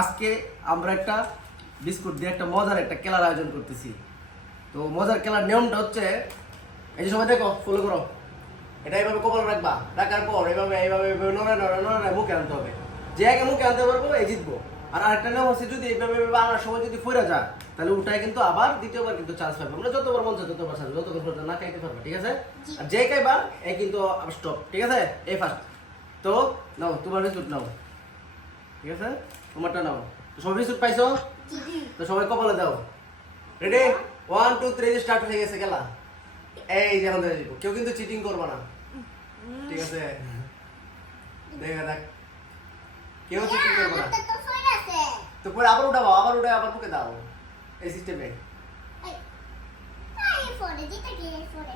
আজকে আমরা একটা বিস্কুট দিয়ে একটা মজার একটা খেলার আয়োজন করতেছি। তো মজার খেলার নিয়মটা হচ্ছে, এই যে সবাই দেখো, ফলো করো। এটা এইভাবে কপাল রাখবা, রাখার পর এইভাবে এইভাবে নড়ে নড়ে নড়ে মুখে আনতে হবে। যে আগে মুখে আনতে পারবো এই জিতবো। আর আরেকটা নিয়ম হচ্ছে, যদি এইভাবে আনার সময় যদি ফিরে যায়, তাহলে ওটাই কিন্তু আবার দ্বিতীয়বার কিন্তু চান্স পাবে। আমরা যতবার মন চাই ততবার চান্স, যতক্ষণ পর্যন্ত না খাইতে পারবো, ঠিক আছে? আর যে খাইবা এই কিন্তু স্টপ, ঠিক আছে? এই ফার্স্ট। তো নাও তোমার বিস্কুট নাও, ঠিক আছে? তোমারটা নাও। তো সবাই বিস্কুট পাইছো? তো সবাই কপালে দাও। রেডি? 1 2 3 স্টার্ট হয়ে গেছে খেলা। এই যে আমাদের কেউ কিন্তু চিটিং করবে না, ঠিক আছে? দেখা দেখ, কেউ চিটিং করবে না। তো পরে আবার উঠাবো, আবার উঠে আবার মুখে দাও, এই সিস্টেমে।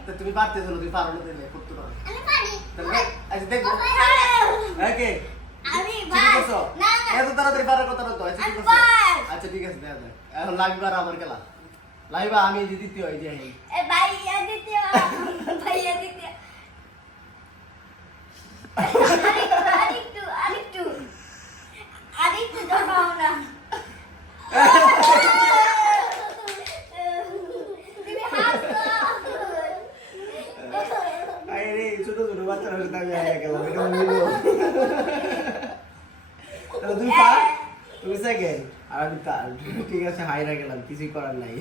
তো তুমি পারতেছো না, তুমি পারো না, দিলে করতে পারো। আমি পারি। তাহলে আচ্ছা দেখো, ওকে আমি ভাই না না এত তাড়াতাড়ি পারার কথা না তো। আচ্ছা ঠিক আছে, দেখা যাক। এখন লাগবে আর আমার খেলা। লাইবা আমি যে দ্বিতীয়, এই যে এ ভাইয়া দ্বিতীয়, ভাইয়া দ্বিতীয়। আরেকটু ধরবাও না। তুমি হাসো। আরে ছোট ছোট বাচ্চারা সাথে আমি আয়া গেলাম, এটা মিলো। তাহলে তুমি ফার্স্ট, তুমি সেকেন্ড, আর আমি থার্ড। ঠিক আছে, হাইরা গেলাম, কিছুই করার নাই।